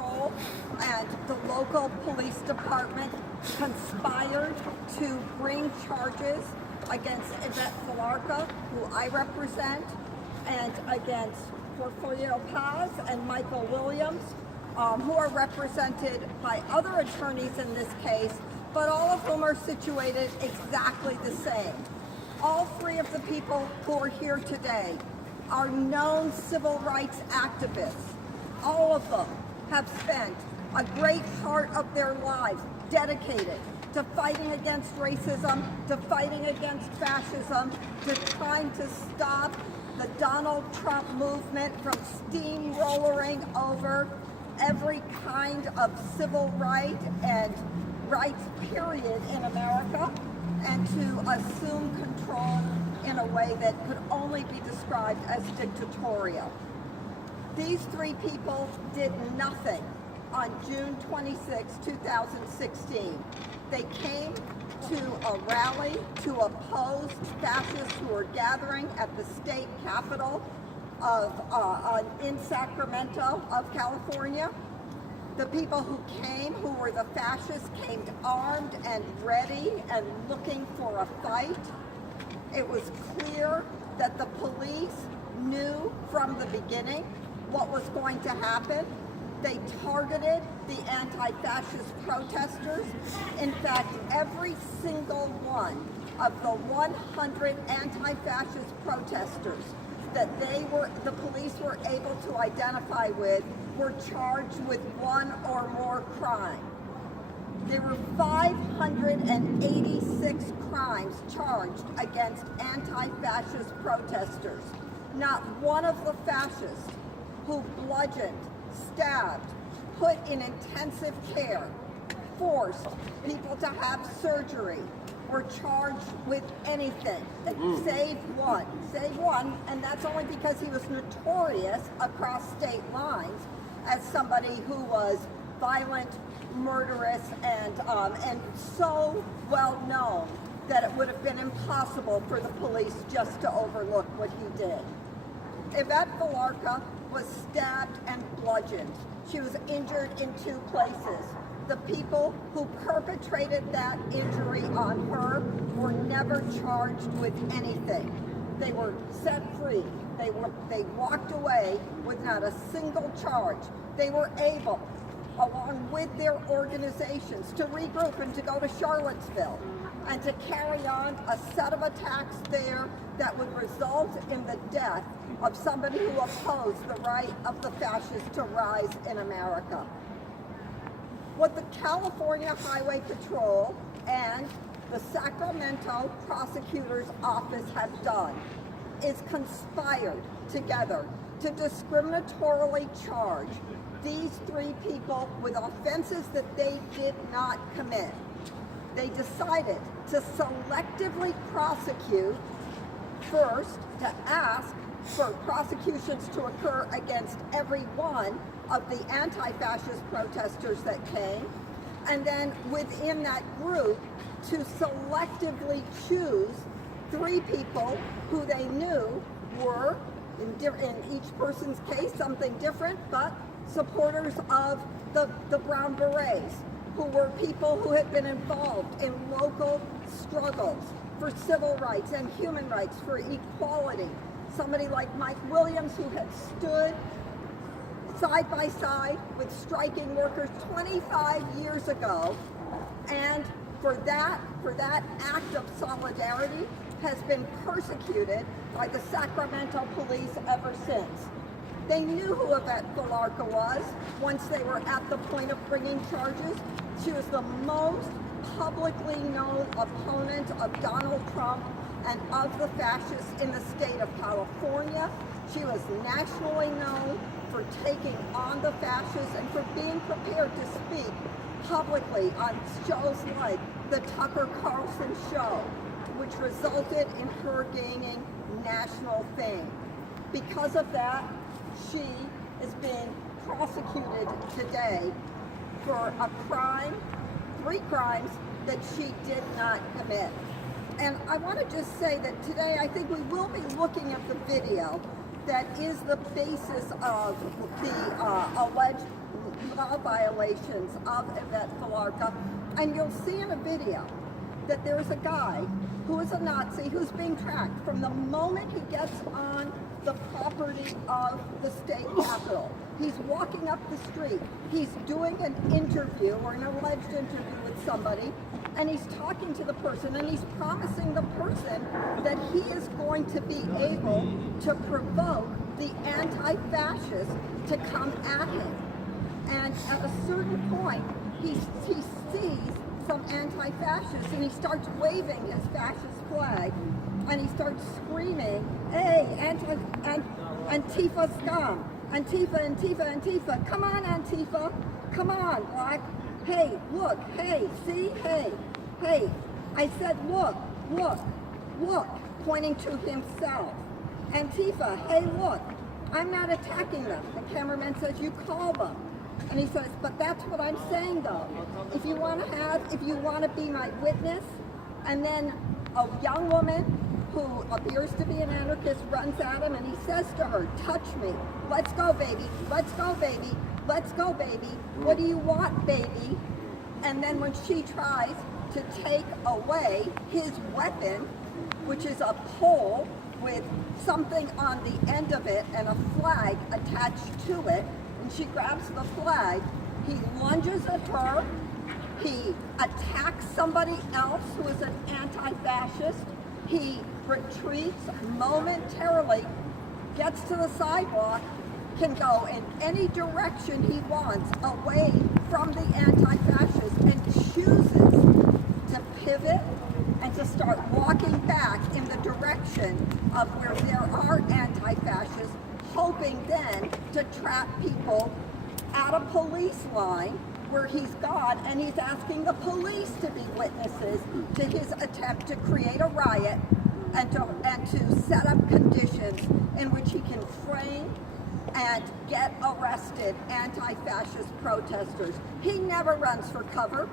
and the local police department conspired to bring charges against Yvette Felarca, who I represent, and against Porfirio and Michael Williams, who are represented by other attorneys in this case, but all of whom are situated exactly the same. All three of the people who are here today are known civil rights activists. All of them have spent a great part of their lives dedicated to fighting against racism, to fighting against fascism, to trying to stop the Donald Trump movement from steamrolling over every kind of civil right and rights period in America, and to assume control in a way that could only be described as dictatorial. These three people did nothing on June 26, 2016. They came to a rally to oppose fascists who were gathering at the state capitol in Sacramento of California. The people who came, who were the fascists, came armed and ready and looking for a fight. It was clear that the police knew from the beginning what was going to happen. They targeted the anti-fascist protesters. In fact, every single one of the 100 anti-fascist protesters that the police were able to identify with were charged with one or more crime. There were 586 crimes charged against anti-fascist protesters. Not one of the fascists who bludgeoned, stabbed, put in intensive care, forced people to have surgery, were charged with anything, save one, and that's only because he was notorious across state lines as somebody who was violent, murderous, and so well known that it would have been impossible for the police just to overlook what he did. Yvette Felarca was stabbed and bludgeoned. She was injured in 2 places. The people who perpetrated that injury on her were never charged with anything. They were set free. They walked away with not a single charge. They were able, along with their organizations, to regroup and to go to Charlottesville and to carry on a set of attacks there that would result in the death of somebody who opposed the right of the fascists to rise in America. What the California Highway Patrol and the Sacramento Prosecutor's Office have done is conspired together to discriminatorily charge these 3 people with offenses that they did not commit. They decided to selectively prosecute, first to ask for prosecutions to occur against every one of the anti-fascist protesters that came, and then within that group to selectively choose 3 people who they knew were, in each person's case, something different, but supporters of the Brown Berets, who were people who had been involved in local struggles for civil rights and human rights, for equality. Somebody like Mike Williams, who had stood side by side with striking workers 25 years ago, and for that act of solidarity has been persecuted by the Sacramento police ever since. They knew who Yvette Felarca was once they were at the point of bringing charges. She was the most publicly known opponent of Donald Trump and of the fascists in the state of California. She was nationally known for taking on the fascists and for being prepared to speak publicly on shows like the Tucker Carlson show, which resulted in her gaining national fame. Because of that, she is being prosecuted today for a crime, 3 crimes that she did not commit. And I want to just say that today I think we will be looking at the video that is the basis of the alleged law violations of Yvette Felarca, and you'll see in a video that there's a guy who is a Nazi who's being tracked from the moment he gets on the property of the state capitol. He's walking up the street. He's doing an interview or an alleged interview with somebody, and he's talking to the person, and he's promising the person that he is going to be able to provoke the anti-fascists to come at him. And at a certain point, he sees some anti-fascists, and he starts waving his fascist flag, and he starts screaming, "Hey, Antifa scum! Antifa, Antifa, Antifa! Come on, Antifa! Come on, black! Hey, look! Hey, see? Hey, hey!" I said, "Look, look, look!" pointing to himself. "Antifa, hey, look! I'm not attacking them." The cameraman says, "You call them." And he says, "But that's what I'm saying, though. If you want to be my witness," and then a young woman who appears to be an anarchist runs at him, and he says to her, "Touch me. Let's go, baby. Let's go, baby. Let's go, baby. What do you want, baby?" And then when she tries to take away his weapon, which is a pole with something on the end of it and a flag attached to it, and she grabs the flag, he lunges at her, he attacks somebody else who is an anti-fascist, he retreats momentarily, gets to the sidewalk, can go in any direction he wants away from the anti-fascists, and chooses to pivot and to start walking back in the direction of where there are anti-fascists, hoping then to trap people at a police line where he's gone, and he's asking the police to be witnesses to his attempt to create a riot and to set up conditions in which he can frame and get arrested anti-fascist protesters. He never runs for cover.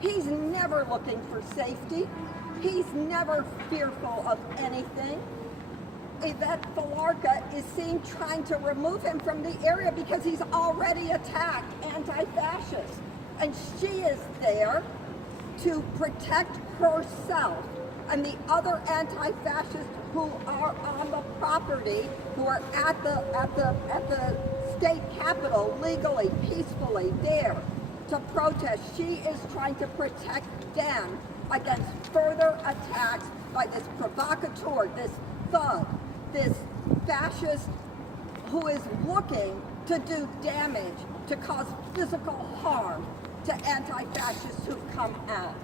He's never looking for safety. He's never fearful of anything. Yvette Felarca is seen trying to remove him from the area because he's already attacked anti-fascists. And she is there to protect herself and the other anti-fascists who are on the property, who are at the state capitol legally, peacefully there to protest. She is trying to protect them against further attacks by this provocateur, this thug, this fascist who is looking to do damage, to cause physical harm to anti-fascists who come out.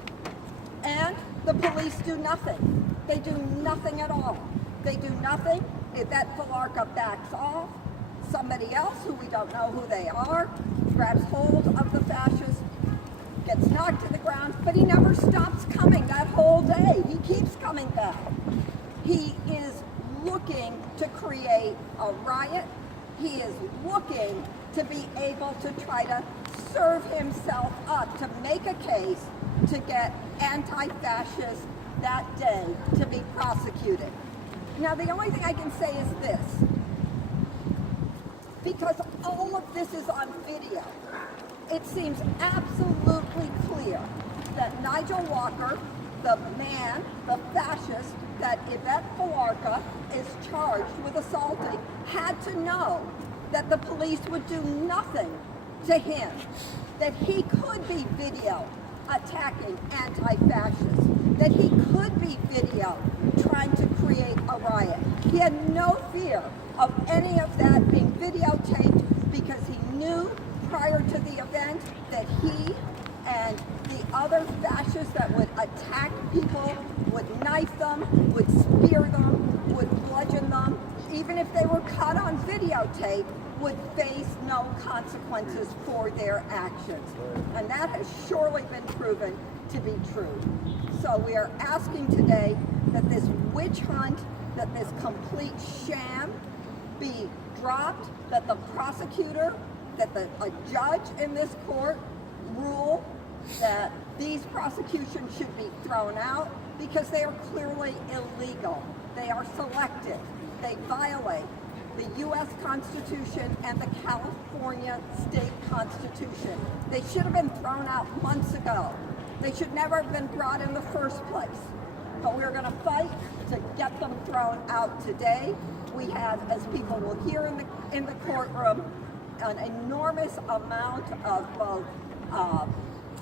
And the police do nothing. They do nothing at all. They do nothing. Yvette Felarca backs off. Somebody else, who we don't know who they are, grabs hold of the fascist, gets knocked to the ground, but he never stops coming that whole day. He keeps coming back. He is looking to create a riot. He is looking to be able to try to serve himself up, to make a case to get anti-fascists that day to be prosecuted. Now, the only thing I can say is this. Because all of this is on video, it seems absolutely clear that Nigel Walker, the man, the fascist that Yvette Felarca is charged with assaulting, had to know that the police would do nothing to him, that he could be video attacking anti-fascists, that he could be video trying to create a riot. He had no fear of any of that being videotaped because he knew prior to the event that he and the other fascists that would attack people, would knife them, would spear them, would bludgeon them, even if they were caught on videotape, would face no consequences for their actions. And that has surely been proven to be true. So we are asking today that this witch hunt, that this complete sham be dropped, that the prosecutor, that a judge in this court rule that these prosecutions should be thrown out because they are clearly illegal. They are selective. They violate the U.S. Constitution and the California state constitution. They should have been thrown out months ago. They should never have been brought in the first place. But we're going to fight to get them thrown out today. We have, as people will hear in the courtroom, an enormous amount of both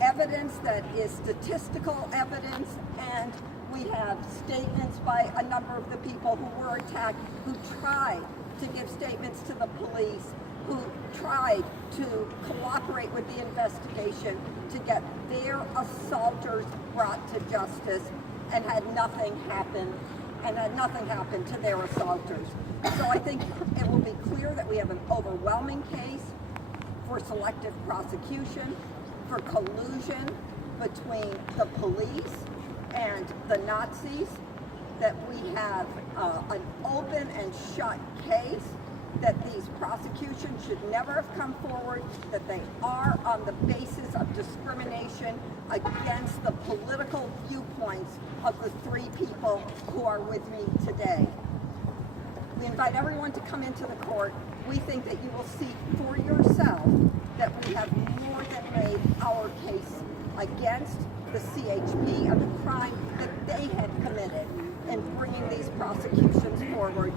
evidence that is statistical evidence, and we have statements by a number of the people who were attacked, who tried to give statements to the police, who tried to cooperate with the investigation to get their assaulters brought to justice, and had nothing happen to their assaulters. So I think it will be clear that we have an overwhelming case for selective prosecution, for collusion between the police and the Nazis, that we have an open and shut case, that these prosecutions should never have come forward, that they are on the basis of discrimination against the political viewpoints of the three people who are with me today. We invite everyone to come into the court. We think that you will see for yourself that we have more than made our case against the CHP and the crime that they had committed in bringing these prosecutions forward,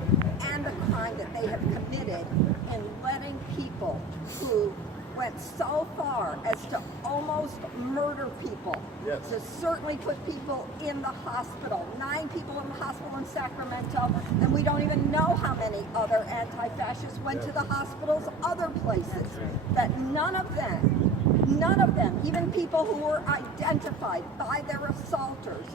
and the crime that they have committed in letting people who went so far as to almost murder people, yes, to certainly put people in the hospital, 9 people in the hospital in Sacramento, and we don't even know how many other anti-fascists went to the hospitals other places, that none of them, even people who were identified by their assaulters,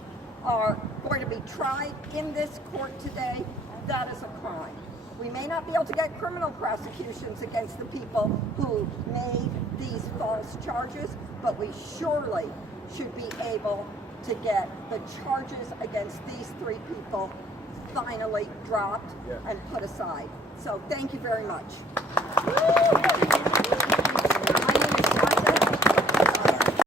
are going to be tried in this court today. That is a crime. We may not be able to get criminal prosecutions against the people who made these false charges, but we surely should be able to get the charges against these 3 people finally dropped and put aside. So thank you very much.